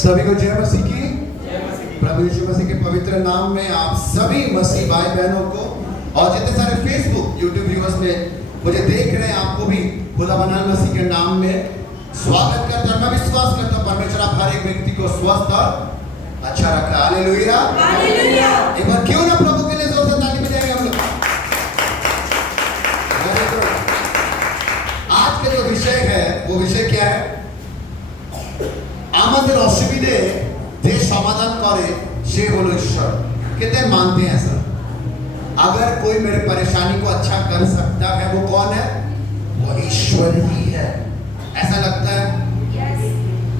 सभी को जय मसीह की। प्रभु यीशु मसीह के पवित्र नाम में आप सभी मसीह भाई बहनों को और जितने सारे फेसबुक यूट्यूब व्यूअर्स में मुझे देख रहे हैं, आपको भी खुदा बनाल मसीह के नाम में स्वागत करता हूं। मैं विश्वास करता हूं परमेश्वर आप हर एक व्यक्ति को स्वस्थ और अच्छा रखा। Hallelujah hallelujah. एक बार क्यों ना प्रभु के लिए जोर से ताली बजाएंगे हम लोग। आज का जो विषय है वो विषय क्या है? আমাদের অসুবিধে যে সমাধান করে সে হলো ईश्वर। कितने मानते हैं ऐसा? अगर कोई मेरे परेशानी को अच्छा कर सकता है वो कौन है? वो ईश्वर ही है। ऐसा लगता है?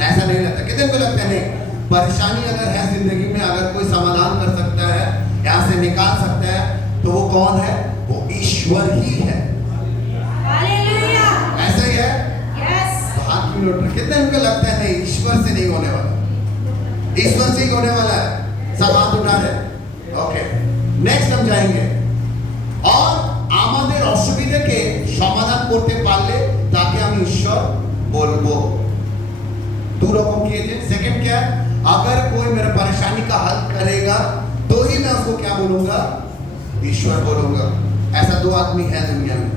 ऐसा नहीं लगता। कितने को लगता है? नहीं। परेशानी अगर है जिंदगी में, अगर कोई समाधान कर सकता है, यहाँ से निकाल सकता है, तो वो कौन है? वो ईश्वर ही है। ऐसा ही है। कितने उनको लगता है नहीं, ईश्वर से नहीं होने वाला, ईश्वर से ही होने वाला है। सब हाथ उठा रहे। ओके, नेक्स्ट हम जाएंगे और আমাদের অসুবিধাকে সমাধান করতে পারলে তাকে আমি ঈশ্বর বলবো। दो रकम किए थे। सेकंड क्या है? अगर कोई मेरे परेशानी का हल करेगा तो ही मैं उसको क्या बोलूंगा? ईश्वर बोलूंगा। ऐसा दो आदमी है दुनिया में।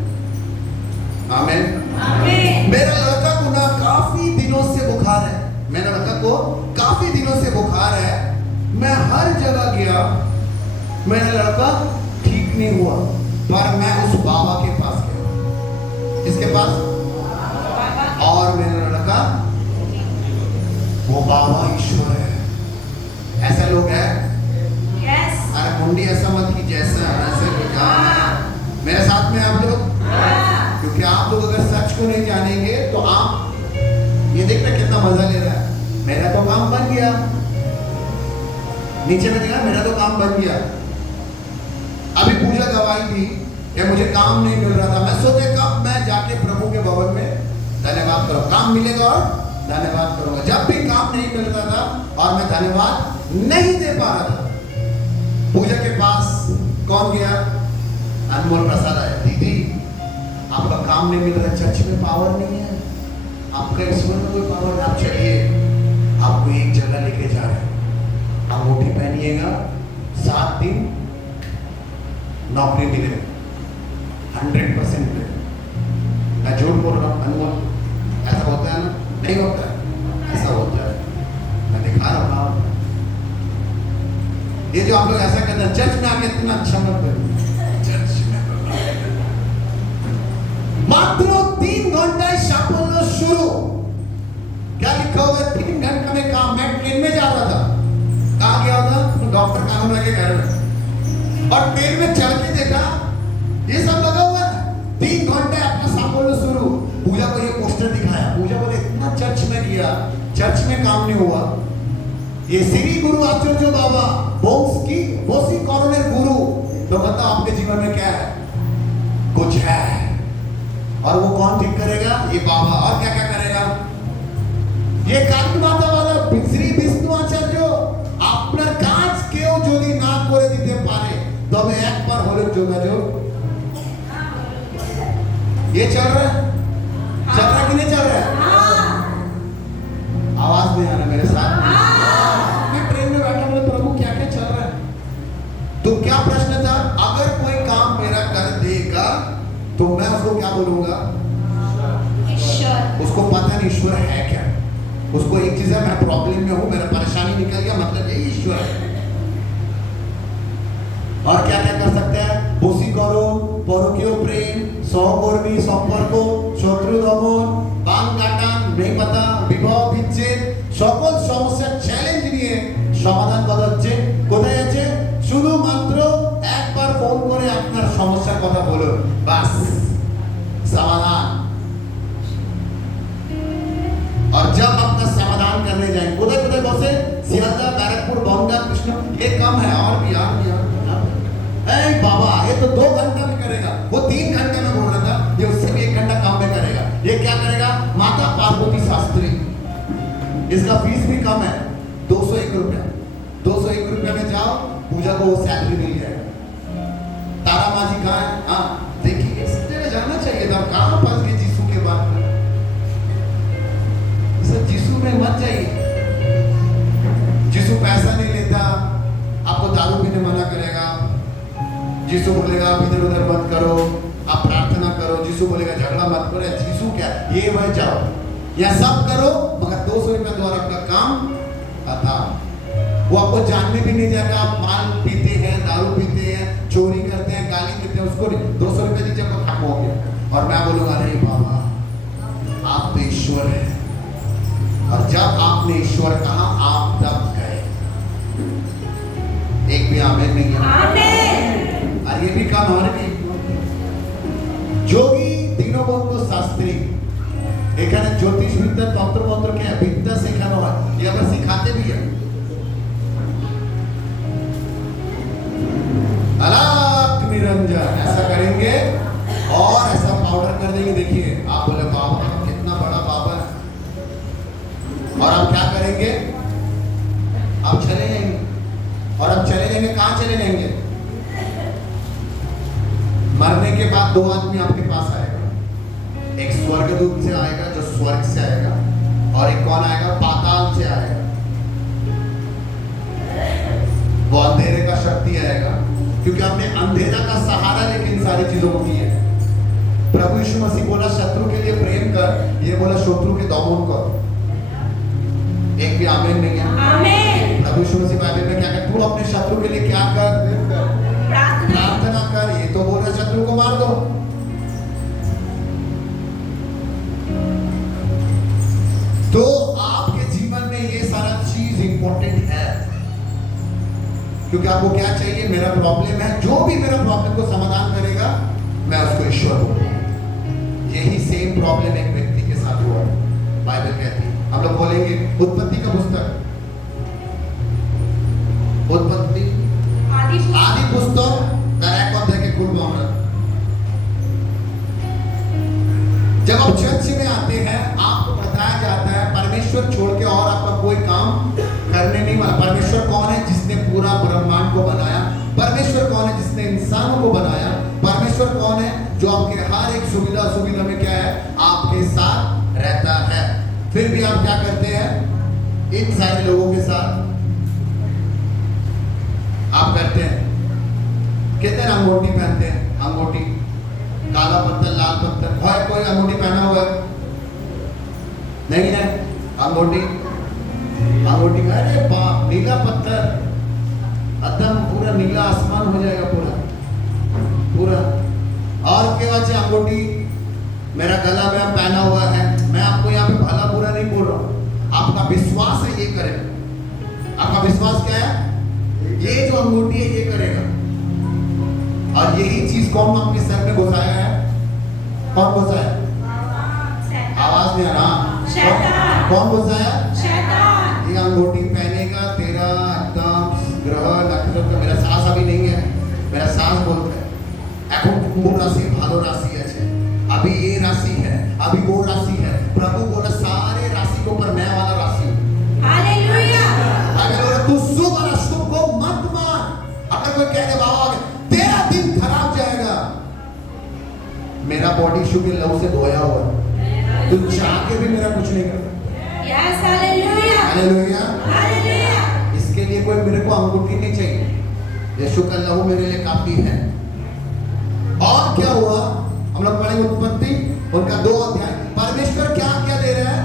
आमीन आमीन। मेरा लड़का को ना काफी दिनों से बुखार है, मेरे लड़का को काफी दिनों से बुखार है। मैं हर जगह गया, मेरा लड़का ठीक नहीं हुआ, पर मैं उस बाबा के पास गया। किसके पास? और मेरा लड़का, वो बाबा ईश्वर है। ऐसा लोग हैं? यस। अरे मुंडी ऐसा मत की जैसा ऐसे मेरे साथ में आप लोग, क्योंकि आप लोग अगर सच को नहीं जानेंगे तो आप ये देखना कितना मजा ले रहा है। मेरा तो काम बन गया, नीचे में देखा, मेरा तो काम बन गया। अभी पूजा गवाही थी कि मुझे काम नहीं मिल रहा था। मैं सोचे कब मैं जाके प्रभु के भवन में धन्यवाद करूं, काम मिलेगा और धन्यवाद करूंगा। जब भी काम नहीं मिल रहा था और मैं धन्यवाद नहीं दे पा रहा था, पूजा के पास कौन गया? अनमोल प्रसाद आया। दीदी आपका काम नहीं मिल रहा, चर्च में पावर नहीं है, आपका ईश्वर में कोई पावर नहीं, आप चलिए आपको एक जगह लेके जा रहे हैं, अंगूठी पहनिएगा, 7 दिन नौकरी मिलेगा, 100% मिलेगा। मैं झूठ बोल रहा हूँ अनमोल? ऐसा होता है ना? नहीं होता है? ऐसा होता है। मैं दिखा रहा हूँ। ये जो आप लोग ऐसा करते हैं, चर्च में आके इतना अच्छा मत करिए। मात्र 3 घंटा साफल्य शुरू। क्या लिखा हुआ है? 3 घंटे में काम। मैं ट्रेन में जा रहा था, कहाँ गया था? तो डॉक्टर कानून के घर में, और ट्रेन में चढ़ के देखा ये सब लगा हुआ है। 3 घंटे अपना साफल्य शुरू। पूजा को ये पोस्टर दिखाया, पूजा बोले इतना चर्च में गया, चर्च में काम नहीं हुआ। ये श्री गुरु आचार्य बाबा बोसी कॉर्नर गुरु, तो बताओ आपके जीवन में क्या है? कुछ है। और वो कौन ठीक करेगा? ये बाबा। और क्या क्या करेगा? ये काली माता वाला श्री विष्णु आचार्य আপনার কাজ কেউ যদি না করে দিতে পারে তবে একবার হলো যোগাযোগ। ये चल रहा है? चल रहा कि नहीं चल रहा है? आवाज नहीं आ रहा मेरे साथ। मैं ट्रेन में बैठा, बोले प्रभु क्या क्या चल रहा है? तो क्या प्रश्न था? अगर कोई काम मेरा कर देगा तो मैं उसको क्या बोलूंगा? ईश्वर। उसको पता नहीं ईश्वर है क्या। उसको एक चीज है, मैं प्रॉब्लम में हूं, मेरा परेशानी निकल गया, मतलब ये ईश्वर है। और क्या क्या कर सकते हैं? বশীকরণ, পরকীয় প্রেম, সহকর্মী সম্পর্ক, শত্রু দমন, বান কাটা, नहीं पता, বিবাহ বিচ্ছেদ, সকল সমস্যার চ্যালেঞ্জ নিয়ে সমাধান কথা হচ্ছে। কোথায় আছে? শুধুমাত্র একবার ফোন করে আপনার সমস্যার কথা বলুন, বাস समाधान। और जब अपना समाधान करने जाएंगे, कुछ बसे सियालदह, बैरकपुर, बंगा, कृष्ण, ये कम है। और भी यार बाबा ये तो 2 घंटा में करेगा, वो 3 घंटे में बोल रहा था, ये उससे भी 1 घंटा काम में करेगा। ये क्या करेगा? माता पार्वती शास्त्री, इसका फीस भी कम है, 201 रुपया। 201 रुपया में जाओ, पूजा को वो सैलरी मिल जाएगा। तारा माजी कहाँ है? हाँ देखिए, इस जगह जाना चाहिए था। कहाँ फंस गए जीसू के बाद में? जीसू में मत जाइए। यीशु बोलेगा आप इधर उधर मत करो, आप प्रार्थना करो। यीशु बोलेगा झगड़ा मत करो। यीशु क्या ये वह जाओ या सब करो मगर 200 रुपया द्वारा आपका काम आता। वो आपको जानने भी नहीं जाएगा आप माल पीते हैं, दारू पीते हैं, चोरी करते हैं, गाली देते हैं, उसको 200 रुपया दीजिए आपका काम हो गया। और मैं बोलूंगा अरे बाबा आप तो ईश्वर है। और जब आपने ईश्वर कहा आप तब गए। एक भी आमेन नहीं है। आमेन। और ये भी काम और भी जोगी दीनबंधु शास्त्री এখানে জ্যোতিষ বিদ্যা তন্ত্র মন্ত্র কে বিদ্যা শেখানো হয়, ये আবার सिखाते भी है। अलग निरंजन ऐसा करेंगे और ऐसा पाउडर कर देंगे। देखिए आप बोले बाबा कितना बड़ा बाबा है। और आप क्या करेंगे आप चले जाएंगे। और अब चले जाएंगे कहां चले जाएंगे? मरने के बाद 2 आदमी आपके पास आएगा। एक स्वर्गदूत से आएगा जो स्वर्ग से आएगा, और एक कौन आएगा? पाताल से आएगा। वो अंधेरे का शक्ति आएगा क्योंकि आपने अंधेरा का सहारा लेके इन सारी चीजों को किया है। प्रभु यीशु मसीह बोला शत्रु के लिए प्रेम कर, ये बोला शत्रु के दमन कर। एक भी आमीन नहीं है। आमीन। प्रभु यीशु मसीह बाइबल में क्या कहता है? तू अपने शत्रु के लिए क्या कर? प्रार्थना कर। ये तो बोल रहा शत्रु को मार दो। तो आपके जीवन में ये सारा चीज इंपॉर्टेंट है क्योंकि आपको क्या चाहिए? मेरा प्रॉब्लम है, जो भी मेरा प्रॉब्लम को समाधान करेगा मैं उसको ईश्वर बोलूंगा। यही सेम प्रॉब्लम एक व्यक्ति के साथ हुआ बाइबल कहती है। हम लोग बोलेंगे उत्पत्ति का पुस्तक, उत्पत्ति आदि पुस्तक तारा कौन देखे खुल मामला। जब आप चर्च में आते हैं आपको बताया जाता है परमेश्वर छोड़ के और आपका कोई काम करने नहीं वाला। परमेश्वर कौन है? जिसने पूरा ब्रह्मांड को बनाया। परमेश्वर कौन है? जिसने इंसानों को बनाया। परमेश्वर कौन है? जो आपके हर एक सुविधा असुविधा में क्या है? आपके साथ रहता है। फिर भी आप क्या करते हैं? इन सारे लोगों के साथ आप करते हैं। कितने अंगूठी पहनते हैं? अंगूठी काला पत्थर, लाल पत्थर, कोई अंगूठी पहना हुआ है? नहीं है अंगूठी। अंगूठी अरे बाप, नीला पत्थर एकदम पूरा नीला आसमान हो जाएगा पूरा पूरा। और क्या वजह? अंगूठी मेरा गला में पहना हुआ है। मैं आपको यहाँ पे भला बुरा नहीं बोल रहा हूँ, आपका विश्वास है ये करेगा। आपका विश्वास क्या है? ये जो अंगूठी है ये करेगा। और यही चीज कौन आपके सर में घुसाया है? कौन घुसाया? आवाज नहीं आ रहा। कौन घुसाया? शैतान। ये अंगूठी पहनेगा तेरा एकदम ग्रह नक्षत्र। मेरा सांस अभी नहीं है, मेरा सांस बोलता है এখন কোন রাশি ভালো রাশি আছে, अभी ये राशि है, अभी वो राशि है। प्रभु बोला सारे राशि के ऊपर मैं वाला राशि हूं। हालेलुया। अगर तू शुभ और अशुभ को मत मान। अगर कोई कहे बाबा तेरा दिन खराब जाएगा, मेरा बॉडी शुभ लहू से धोया हुआ है, तू चाह के भी मेरा कुछ नहीं कर सकता। Yes hallelujah hallelujah hallelujah. इसके लिए कोई मेरे को अंगूठी नहीं चाहिए। यीशु का लहू मेरे लिए काफी है। और क्या हुआ? हम लोग पढ़ेंगे उत्पत्ति उनका 2 अध्याय। परमेश्वर क्या क्या दे रहा है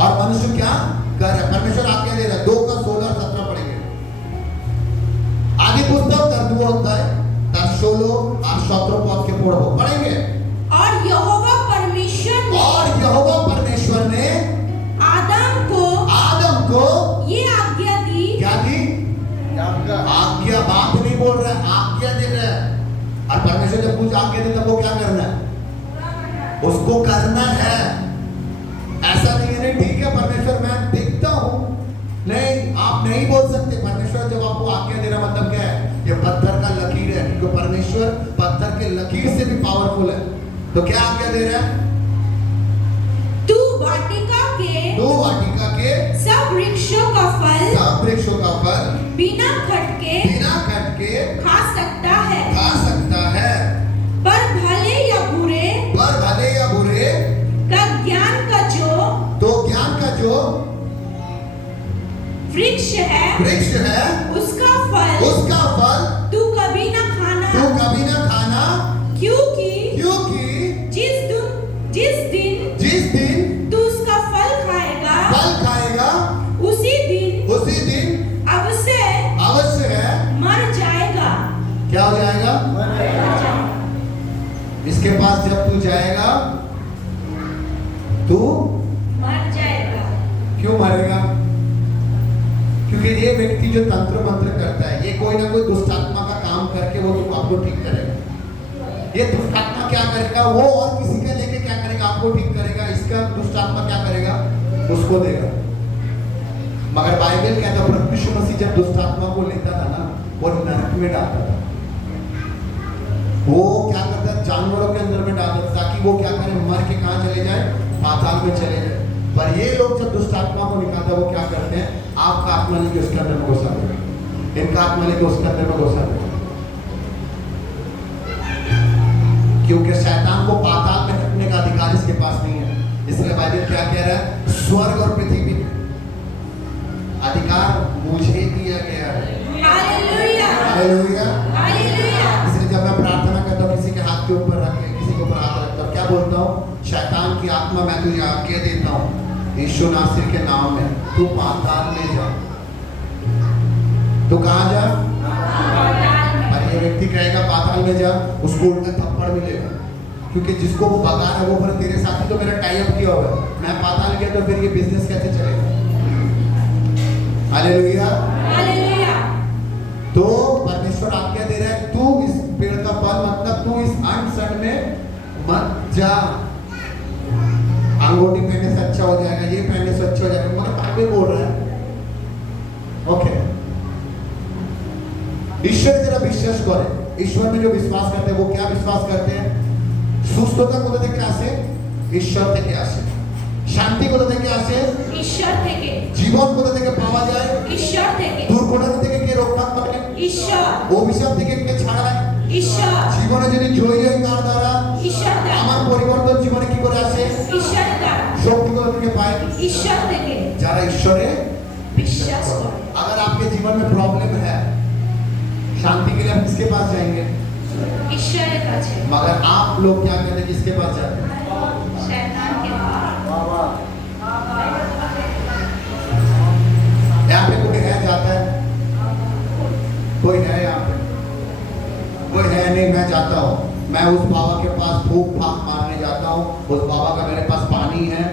और मनुष्य क्या कर रहा है। परमेश्वर आज्ञा दे रहा है। 2 का 16 17 पढ़ेंगे। आदि पुस्तक তার 2 अध्याय তার 16 আর 17 पद के पढ़ेंगे। और यहोवा परमेश्वर ने आदम को ये आज्ञा दी। क्या दी? आज्ञा। बात नहीं बोल रहा है, आज्ञा दे रहा है। और परमेश्वर जब कुछ आज्ञा दे तब वो क्या करना है? उसको करना है। ऐसा नहीं है नहीं ठीक है परमेश्वर मैं देखता हूं, नहीं आप नहीं बोल सकते। परमेश्वर जब आपको आज्ञा दे रहा मतलब क्या है? ये पत्थर का लकीर है क्योंकि परमेश्वर पत्थर के लकीर से भी पावरफुल है। तो क्या आज्ञा दे रहा है? तू वाटिका के सब वृक्षों का फल बिना खटके खा सकता है। पर भले या बुरे का ज्ञान का जो वृक्ष है उसका फल तू कभी न खाना कभी ना खाना, क्योंकि क्योंकि जिस दिन तू उसका फल खाएगा उसी दिन अवश्य है मर जाएगा। क्या हो जाएगा? इसके पास जब तू जाएगा तू मर जाएगा। क्यों मरेगा? क्योंकि ये व्यक्ति जो तंत्र मंत्र करता है, ये कोई ना कोई दुष्ट आत्मा का काम करके वो आपको ठीक करेगा। ये दुष्ट आत्मा क्या करेगा? वो और किसी के लेके क्या करेगा? आपको ठीक करेगा। इसका दुष्ट आत्मा क्या करेगा? उसको देगा। मगर बाइबल कहता है प्रभु यीशु मसीह जब दुष्ट आत्मा को लेता था ना, वो नरक में डालता था। वो क्या करता है? जानवरों के अंदर में डालता था ताकि वो क्या करे? मर के कहाँ चले जाए? पाताल में चले जाए। पर ये लोग जब दुष्ट आत्मा को निकालते वो क्या करते हैं? आपका आत्मा लेके उसके अंदर में घुसा देते, इनका आत्मा लेके उसके अंदर में घुसा देते। क्योंकि शैतान को पाताल में रखने का अधिकार इसके पास नहीं है। इसलिए बाइबल क्या कह रहा है? स्वर्ग और पृथ्वी में अधिकार मुझे दिया गया है। Hallelujah, hallelujah, hallelujah. इसलिए जब मैं प्रार्थना करता हूँ किसी के हाथ के ऊपर रख के किसी के ऊपर हाथ रखता हूँ, क्या बोलता हूँ? शैतान की आत्मा मैं तुझे आज्ञा देता हूँ यीशु नासरी के नाम में, तू पाताल में जा। तू कहाँ जा? और ये व्यक्ति कहेगा पाताल में जा, उसको उल्टा थप्पड़ मिलेगा। क्योंकि जिसको वो भगा है वो फिर तेरे साथ ही तो मेरा टाई अप किया हुआ है। मैं पाताल गया तो फिर ये बिजनेस कैसे चलेगा? Hallelujah, hallelujah. तो परमेश्वर आज्ञा दे रहा है तू इस पेड़ का फल, मतलब तू इस अनसन में मत जा। अंगूठी पहनने से अच्छा हो जाएगा, ये पहनने से अच्छा हो जाएगा, मगर बाइबल बोल रहा है ओके ईश्वर की तरफ विश्वास करे। ईश्वर में जो विश्वास करते हैं वो क्या विश्वास करते हैं? সুস্থতা কোথা থেকে আসে? ঈশ্বর থেকে আসে। শান্তি কোথা থেকে আসে? ঈশ্বর থেকে। জীবন কোথা থেকে পাওয়া যায়? ঈশ্বর থেকে। দুর্ঘটনা থেকে কে রক্ষা করে? ঈশ্বর। অভিশাপ থেকে কে ছাড়ায়? ঈশ্বর। জীবনে যদি জয়ী হয় কার দ্বারা? ঈশ্বর দ্বারা। আমার পরিবর্তন জীবনে কি করে আসে? ঈশ্বর দ্বারা। শক্তি কোথা থেকে পায়? ঈশ্বর থেকে। যারা ঈশ্বরে বিশ্বাস করে। अगर आपके जीवन में प्रॉब्लम है, शांति के लिए आप किसके पास जाएंगे? ঈশ্বরের কাছে। मगर आप लोग क्या कहते हैं? किसके पास जाते हैं? शैतान के पास। यहाँ पे कोई है जाता है? कोई है यहाँ पे? कोई है नहीं? मैं जाता हूँ, मैं उस बाबा के पास फूक फाक मारने जाता हूँ, उस बाबा का मेरे पास पानी है,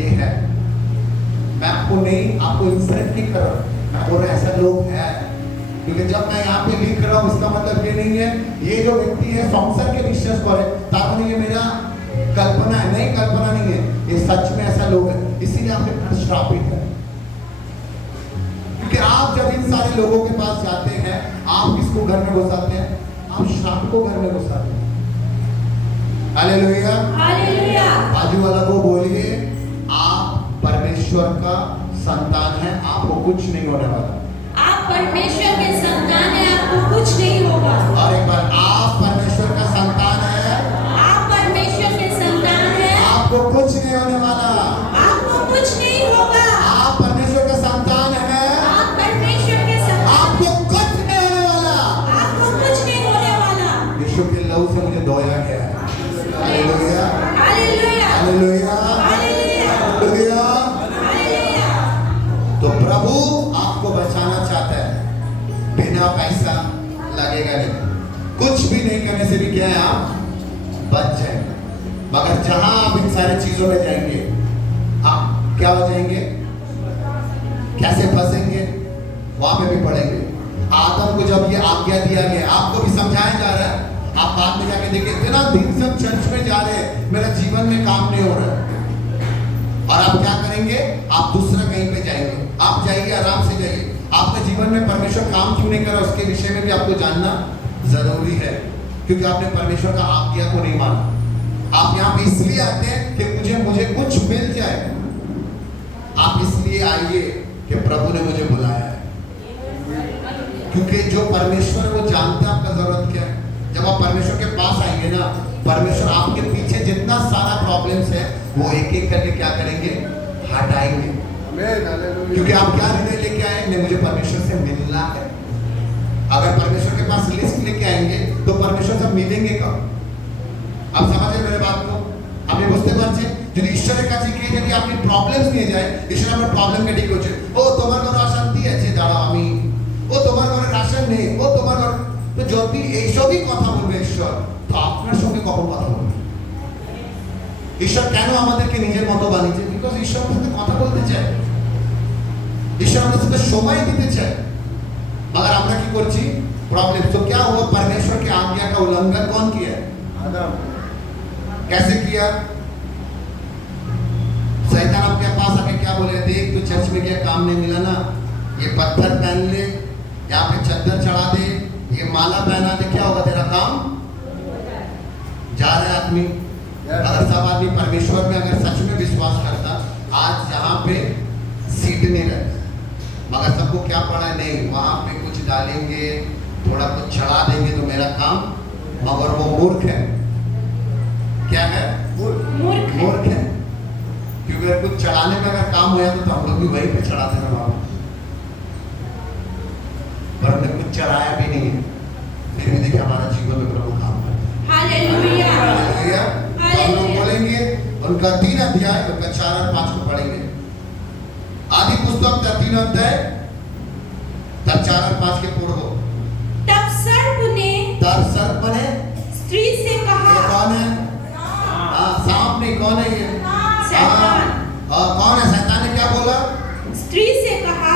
ये है। मैं आपको नहीं, आपको इंसल्ट नहीं कर रहा, मैं बोल रहा ऐसा लोग है। क्योंकि जब मैं यहाँ पे लिख रहा हूँ इसका मतलब ये नहीं है ये जो व्यक्ति है संसार के विश्वास पर है, ताकि ये मेरा कल्पना है, नहीं कल्पना नहीं है, ये सच में ऐसा लोग है। इसीलिए आपके घर श्रापित है। क्योंकि आप जब इन सारे लोगों के पास जाते हैं, आप किसको घर में घुसाते हैं? आप श्राप को घर में घुसाते हैं। Hallelujah, hallelujah. बाजू वाला को बोलिए आप परमेश्वर का संतान है, आपको कुछ नहीं होने वाला। आप परमेश्वर के संतान हैं, आपको कुछ नहीं होगा। और एक बार आप परमेश्वर का संतान है, आप परमेश्वर के संतान हैं, आपको कुछ नहीं होने वाला। आपको कुछ नहीं होगा। आप परमेश्वर का संतान है, आप परमेश्वर के संतान, आपको कुछ नहीं होने वाला। आपको कुछ नहीं होने वाला। यीशु के लहू से मुझे धोया गया है। Hallelujah, hallelujah, hallelujah, hallelujah, hallelujah. Hallelujah. तो प्रभु आपको बचाना चाहता है, बिना पैसा लगेगा नहीं, कुछ भी नहीं करने से भी क्या है आप बच जाएंगे। मगर जहां आप इन सारी चीजों में जाएंगे आप क्या हो जाएंगे? कैसे फंसेंगे? वहां पे भी पड़ेंगे। आदम को जब ये आज्ञा दिया गया, आपको भी समझाया जा रहा है, आप बाद में जाके देखिए इतना दिन से हम चर्च में जा रहे हैं, मेरा जीवन में काम नहीं हो रहा है। और आप क्या करेंगे? आप दूसरा कहीं पे जाएंगे। आप जाइए, आराम से जाइए। आपके जीवन में परमेश्वर काम क्यों नहीं कर रहा उसके विषय में भी आपको जानना जरूरी है, क्योंकि आपने परमेश्वर का आज्ञा को नहीं माना। आप यहाँ पे इसलिए आते हैं कि मुझे कुछ मिल जाए। आप इसलिए आइए कि प्रभु ने मुझे बुलाया है, क्योंकि जो परमेश्वर है वो जानते हैं आपका जरूरत क्या है। जब आप परमेश्वर के पास आएंगे ना, परमेश्वर आपके पीछे जितना सारा प्रॉब्लम्स है वो एक एक करके क्या करेंगे? हटाएंगे। क्योंकि आप क्या निर्णय लेके आए? नहीं, मुझे परमेश्वर से मिलना है। अगर अगर परमेश्वर के पास लिस्ट लेके आएंगे तो परमेश्वर से मिलेंगे कब? आप समझे मेरे बात को? আপনি বুঝতে পারছেন যদি ঈশ্বরের কাছে গিয়ে যদি আপনি প্রবলেমস নিয়ে যায়, ঈশ্বর আপনার প্রবলেমকে ঠিক করছে। ও তোমার ঘরে অশান্তি আছে, দাঁড়াও আমি, ও তোমার ঘরে রাশন নেই, ও তোমার ঘরে, তো যদি এইসবই কথা বলবে ঈশ্বর, তো আপনার সঙ্গে কখন কথা বলবে? ঈশ্বর কেন আমাদেরকে নিজের মতো বানিয়েছে? বিকজ ঈশ্বর আমাদের সাথে কথা বলতে চায়, ঈশ্বর আমাদের সাথে সময় দিতে চায়। मगर আমরা কি করছি? प्रॉब्लम। तो क्या हुआ? परमेश्वर की आज्ञा का उल्लंघन कौन किया? आदम। कैसे किया? शैतान आपके पास आके क्या बोले? देख तू चर्च में गया, काम नहीं मिला ना, ये पत्थर पहन ले, यहाँ पे चद्दर चढ़ा दे, ये माला पहना दे, क्या होगा तेरा काम? जा रहा है आदमी। अगर सब आदमी परमेश्वर में अगर सच में विश्वास करता, आज यहाँ पे सीट नहीं रहती। मगर सबको क्या पड़ा है? नहीं, वहाँ पे कुछ डालेंगे, थोड़ा कुछ चढ़ा देंगे तो मेरा काम। मगर वो मूर्ख है। क्या है? मूर्ख है। क्योंकि अगर कुछ चढ़ाने में अगर काम हुआ तो हम लोग भी वहीं पे चढ़ाते हैं बाबा, पर हमने कुछ चढ़ाया भी नहीं है, फिर भी देखिए हमारा जीवन में प्रभु काम करता है। Hallelujah, hallelujah. तो हम लोग बोलेंगे उनका 3 अध्याय, उनका 4 और 5 को पढ़ेंगे। आदि पुस्तक 3 अध्याय 4 और 5 के पढ़ो। तब सर्प ने स्त्री से कहा, ये कौन है? सांप नहीं, कौन है ये? शैतान। कौन है? शैतान ने क्या बोला? स्त्री से कहा,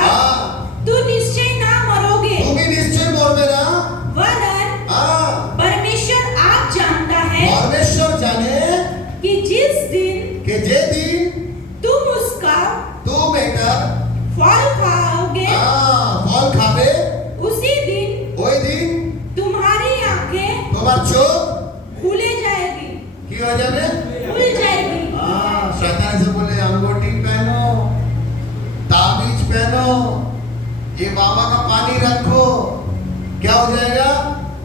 तू निश्चय ना मरोगे, तू भी निश्चय मरोगे ना, वरन परमेश्वर आप जानता है परमेश्वर जाने कि जिस दिन कि जे दिन तुम उसका तू बेटा फल खाओगे, फल खावे, उसी दिन वही दिन तुम्हारी आंखें तुम्हार चोख खुले जाएगी, की हो जाए, खुल जाएगी। शैतान से बोले अंगूठी पहनो, ताबीज पहनो, ये बाबा का पानी रखो, क्या हो जाएगा?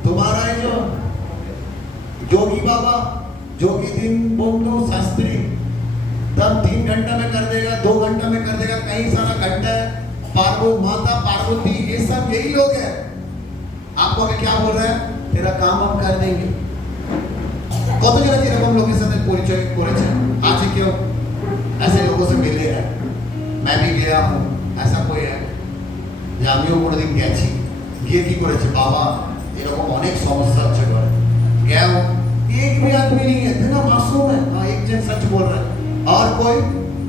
तुम्हारा ही जो जोगी बाबा, जोगी दिन बोल दो शास्त्री, तब 3 घंटा में कर देगा, 2 घंटा में कर देगा, कई सारा घंटा है। माता पार्वती, ये सब यही लोग हैं। आपको अगर क्या बोल रहे हैं? तेरा काम हम कर देंगे। কতজন এরকম লোকের সাথে পরিচয় করেছেন? আছে কেউ ऐसे लोगों से मिले हैं? मैं भी गया हूँ। ऐसा कोई है যে আমিও কোনোদিন গেছি, গিয়ে কি করেছে? বাবা এরকম অনেক সমস্যা হচ্ছে ঘরে, गया हूँ, एक भी आदमी नहीं है, इतना मासूम है। हाँ, एक जन सच बोल रहा है, और कोई?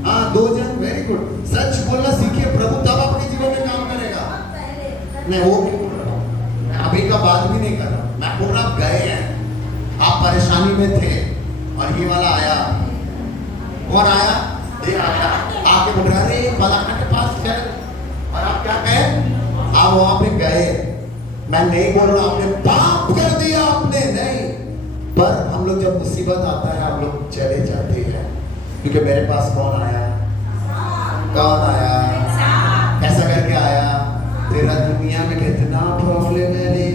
हाँ, 2 जन। Very good. सच बोलना सीखिए, प्रभु तब अपने जीवन में काम करेगा। मैं वो क्यों बोल रहा हूँ? मैं अभी का बात भी नहीं कर रहा, मैं बोल रहा आप गए हैं, आप परेशानी में थे और ये वाला आया। कौन आया? ये आया, आके बोल रहा अरे फलाना के पास चल, और आप क्या कहे? आप वहां पे गए। मैं नहीं बोल रहा आपने पाप कर दिया, आपने नहीं, पर हम लोग जब मुसीबत आता है हम लोग चले जाते हैं, क्योंकि मेरे पास कौन आया? कौन आया? कैसा करके आया? तेरा दुनिया में कितना प्रॉब्लम है रे,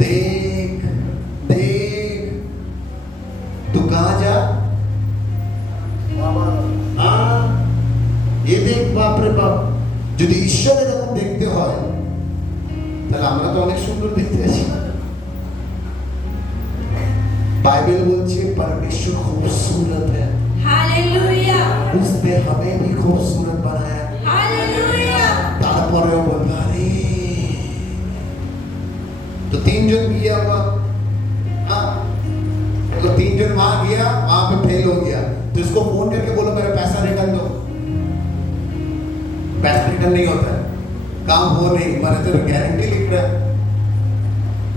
देख देख, तू कहाँ जा? हाँ, ये देख, बाप रे बाप। যদি ঈশ্বর এরকম দেখতে হয় তাহলে আমরা তো অনেক সুন্দর দেখতে আছি। बाइबल बोलছে परमेश्वर खूबसूरत है। हालेलुया। उसने हमें भी खूबसूरत बनाया। हालेलुया। तारपरेও বলবে আরে, तो 3 जन गया हुआ, हाँ, तो 3 जन वहां गया, वहां पे फेल हो गया, तो इसको फोन करके बोलो मेरा पैसा रिटर्न दो। पैसा रिटर्न नहीं होता है, काम हो नहीं, हमारे तो गारंटी लिख रहा है।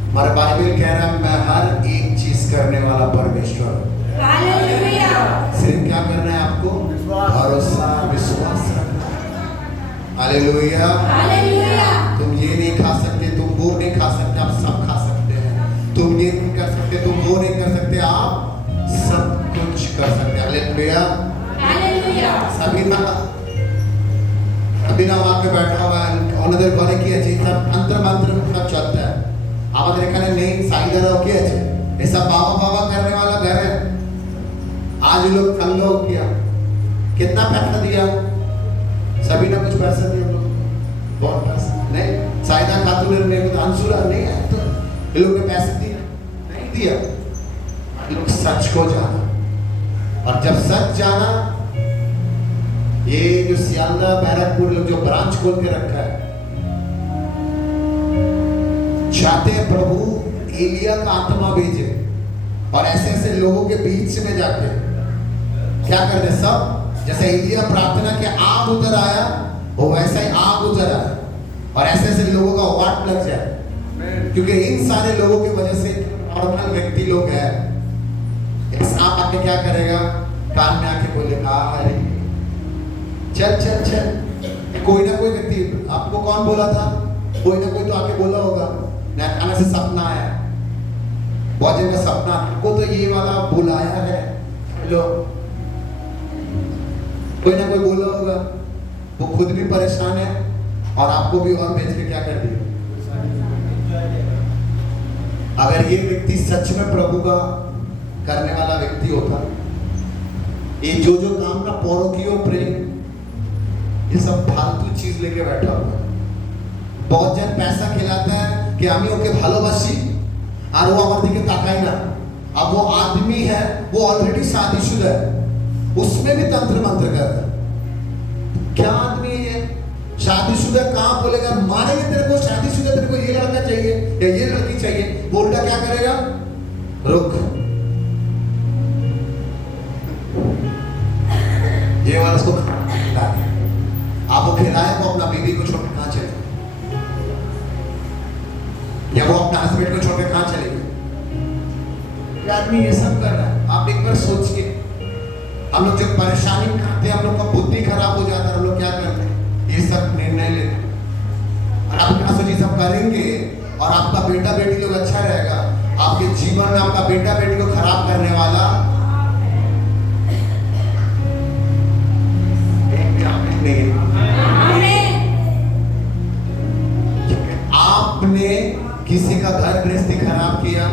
हमारा बाइबल कह रहा है मैं हर एक चीज करने वाला परमेश्वर हूं। हालेलुया। सिर्फ क्या करना है आपको? भरोसा, विश्वास रखना। हालेलुया। हालेलुया। तुम ये नहीं खा सकते, तुम वो नहीं खा सकते, आप सब खा सकते हैं। तुम ये नहीं कर सकते, तुम वो नहीं कर सकते, आप सब कुछ कर सकते। हालेलुया। हालेलुया। सबिना वहां पे बैठा हुआ है, ওনাদের ঘরে কি আছে? সব তন্ত্র মন্ত্র সব চলता है। আমাদের এখানে নেই, সাইদারাও কি আছে? ऐसा बाबा बाबा करने वाला घर है। आज लोग कल लोग किया, कितना पैसा दिया? सभी ने कुछ पैसा दिया, लोग बहुत पैसा नहीं। साइदा खातून मेरे को आंसुरा नहीं आया तो ये लोग ने पैसे दिए नहीं दिया। ये लोग सच को जाना, और जब सच जाना, ये जो सियालदा बैरकपुर लोग जो ब्रांच खोल के रखा है, चाहते हैं प्रभु एलिया का आत्मा भेजे और ऐसे ऐसे लोगों के बीच में जाके क्या करते सब, जैसे एलिया प्रार्थना के आग उतर आया, वो वैसा ही आग उतर आया और ऐसे ऐसे लोगों का वाट लग जाए। क्योंकि इन सारे लोगों की वजह से नॉर्मल व्यक्ति लोग हैं, सांप आके क्या करेगा, कान में आके बोलेगा अरे चल चल चल। कोई ना कोई व्यक्ति, आपको कौन बोला था, कोई ना कोई तो आके बोला होगा ना, खाने से सपना आया, बहुत जगह सपना को तो ये वाला बुलाया है लो, कोई ना कोई बोला होगा, वो खुद भी परेशान है और आपको भी और भेज के क्या कर दिया। अगर ये व्यक्ति सच में प्रभु का करने वाला व्यक्ति होता, ये जो जो काम का पौरोकियो प्रेम, ये सब फालतू चीज लेके बैठा हुआ है। बहुत जन पैसा खिलाता है कि আমি ওকে ভালোবাসি और वो हमारे दिखे ताकाई ना। अब वो आदमी है, वो ऑलरेडी शादीशुदा है, उसमें भी तंत्र मंत्र कर रहा है। क्या आदमी है ये, शादीशुदा कहाँ बोलेगा मारेंगे तेरे को, शादीशुदा तेरे को ये लड़का चाहिए या ये लड़की चाहिए, वो उल्टा क्या करेगा, रुक ये वाला उसको आपको खिलाए, वो अपना बीवी को छोड़ के कहाँ चले, या वो अपना हस्बैंड को छोड़ के कहाँ चलेगी। आदमी ये सब कर रहा है। आप एक बार सोच के, हम लोग जब परेशानी खाते हैं, हम लोग का बुद्धि खराब हो जाता है, हम लोग क्या करते हैं, ये सब निर्णय लेते हैं। और आप क्या सोचिए, सब करेंगे और आपका बेटा बेटी लोग अच्छा रहेगा, आपके जीवन में आपका बेटा बेटी को खराब करने वाला नहीं। आपने किसी का घर गृहस्थी खराब किया,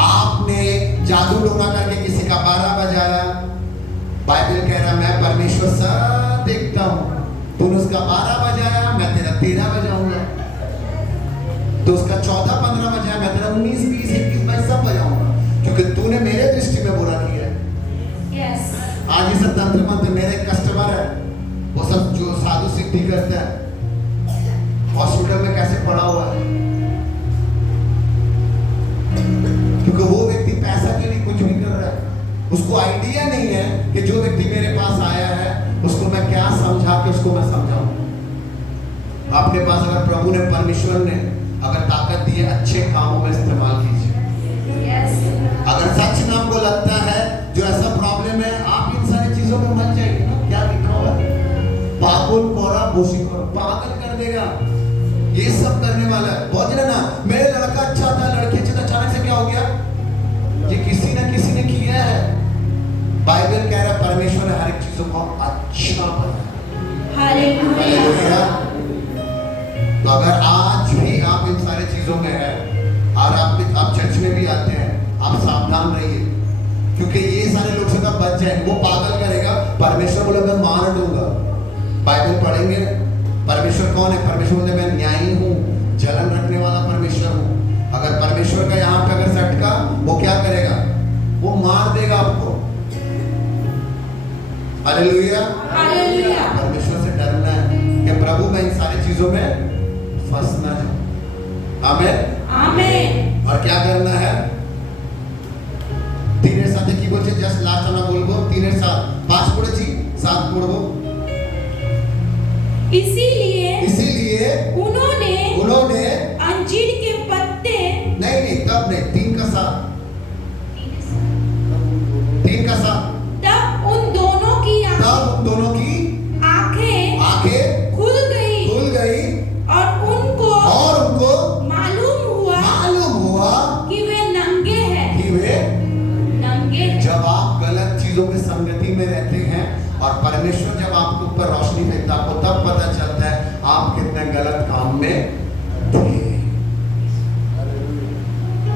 आपने जादू टोना करके किसी का 12 बजाया। बाइबल कह रहा मैं परमेश्वर सब देखता हूं, तूने उसका 12 बजाया, मैं तेरा 13 बजाऊंगा, तो उसका 14 15 बजाया, मैं तेरा 19 20 21 22 सब बजाऊंगा, क्योंकि तूने मेरे दृष्टि में बुरा किया है। आज ये सब तंत्र मंत्र, मेरे कस्टमर है, वो सब जो साधु सिद्धि करता है, हॉस्पिटल में कैसे पड़ा हुआ है, क्योंकि वो व्यक्ति पैसा के लिए कुछ भी कर रहा है, उसको आइडिया नहीं है कि जो व्यक्ति मेरे पास आया है उसको मैं क्या समझा के उसको मैं समझाऊं। आपके पास अगर प्रभु ने, परमेश्वर ने अगर ताकत दी है, अच्छे कामों में इस्तेमाल कीजिए। अगर सच में आपको लगता है जो ऐसा प्रॉब्लम है, आप इन सारी चीजों में मत जाइए ना, क्या लिखा हुआ है, पागल कोरा बोशी कोरा, पागल कर देगा, ये सब करने वाला है। बहुत जन ना, मेरे लड़का अच्छा था, लड़की अच्छी था, अचानक से क्या हो गया, ये किसी ना किसी ने किया है। बाइबल कह रहा है परमेश्वर ने हर एक चीजों को अच्छा बनाया। हालेलुया। तो अगर आज भी आप इन सारे चीजों में हैं और आप चर्च में भी आते हैं, आप सावधान रहिए, क्योंकि ये सारे लोग से बच जाएंगे। वो पागल करेगा, परमेश्वर बोले मैं मार दूंगा। बाइबल पढ़ेंगे, परमेश्वर कौन है, परमेश्वर बोलते मैं न्यायी हूँ, जलन रखने वाला परमेश्वर हूँ। अगर परमेश्वर का यहाँ पे अगर सटका, वो क्या करेगा, वो मार देगा आपको। हालेलुया। परमेश्वर से डरना है कि प्रभु मैं इन सारी चीजों में फंस ना जाऊं। आमीन। और क्या करना है, 3 साथ की बोलছে जस्ट लास्ट আমরা বলবো 3 साथ 5 পড়েছি 7 পড়বো। इसीलिए उन्होंने अंजीर के पत्ते, नहीं तब नहीं, 3 का साथ तब उन दोनों की आंखें खुल गई और उनको मालूम हुआ कि वे नंगे हैं। जब आप गलत चीजों की संगति में रहते हैं और परमेश्वर जब आपके ऊपर रोशनी फेंकता, आपको तब पता चलता है आप कितने गलत काम में थे।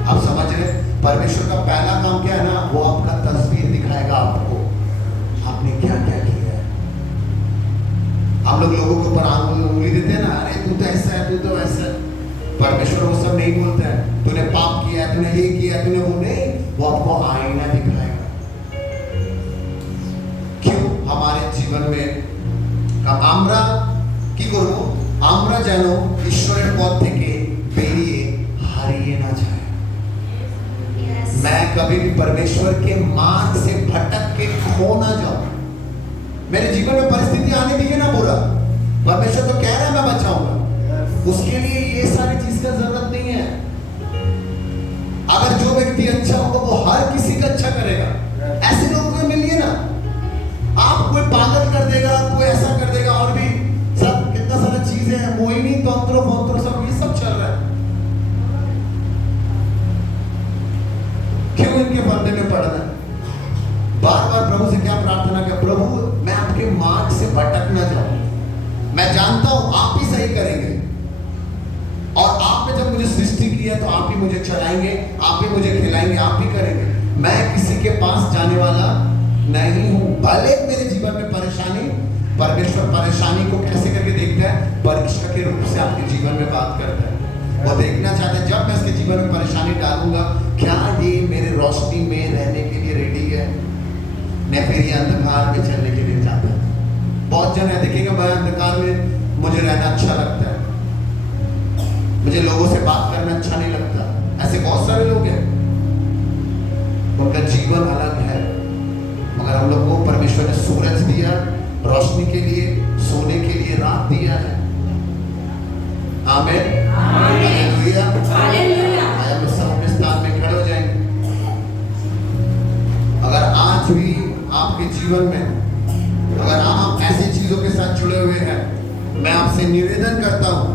आप समझ रहे, परमेश्वर का पहला काम क्या है ना, वो आपका तस्वीर दिखाएगा आपको, आपने क्या क्या किया है। हम लोग लोगों के ऊपर उंगली देते हैं ना, अरे तू तो ऐसा है, तू तो वैसा है। परमेश्वर वो सब नहीं बोलता है तूने पाप किया, तूने ये किया, तूने वो नहीं, वो आपको आईना दिखाएगा। क्यों? हमारे जीवन में আমরা কি করব? আমরা যেন ঈশ্বরের পথ থেকে বেরিয়ে হারিয়ে না যাই। मैं कभी भी परमेश्वर के मार्ग से भटक के खो ना जाऊं। मेरे जीवन में परिस्थिति आने दीजिए ना बुरा, परमेश्वर तो कह रहा है मैं बचाऊंगा, उसके लिए ये सारी चीज का जरूरत नहीं है। अगर जो व्यक्ति अच्छा होगा वो हर किसी का अच्छा करेगा। ऐसे लोगों को मिलिए ना, आप कोई पागल कर देगा, कोई ऐसा कर देगा, और भी सब कितना सारा चीजें हैं, मोहिनी तंत्र सब ये सब चल रहा है। क्यों इनके फंदे में पड़ना है? बार बार प्रभु से क्या प्रार्थना कर, प्रभु मैं आपके मार्ग से भटक ना जाऊं। मैं जानता हूं आप ही सही करेंगे, और आपने जब मुझे सृष्टि किया तो आप ही मुझे चलाएंगे, आप ही मुझे खिलाएंगे, आप ही करेंगे। मैं किसी के पास जाने वाला नहीं हूं। भले मेरे जीवन में परेशानी, परमेश्वर परेशानी को कैसे करके देखता है? परीक्षा के रूप से आपके जीवन में बात करता है। वो देखना चाहता है जब मैं इसके जीवन में परेशानी डालूंगा, क्या ये मेरे रोशनी में रहने के लिए रेडी है, न फिर ये अंधकार में चलने के लिए चाहता है। बहुत जन है देखेंगे, मैं अंधकार में मुझे रहना अच्छा लगता है, मुझे लोगों से बात करना अच्छा नहीं लगता। ऐसे बहुत सारे लोग हैं, उनका जीवन अलग है। मगर हम लोग को परमेश्वर ने सूरज दिया रोशनी के लिए, सोने के लिए रात दिया है। आमीन, हालेलुया, हालेलुया। आया लोग सब अपने स्थान में खड़े हो जाएंगे। अगर आज भी आपके जीवन में अगर आप ऐसी चीजों के साथ जुड़े हुए हैं, मैं आपसे निवेदन करता हूं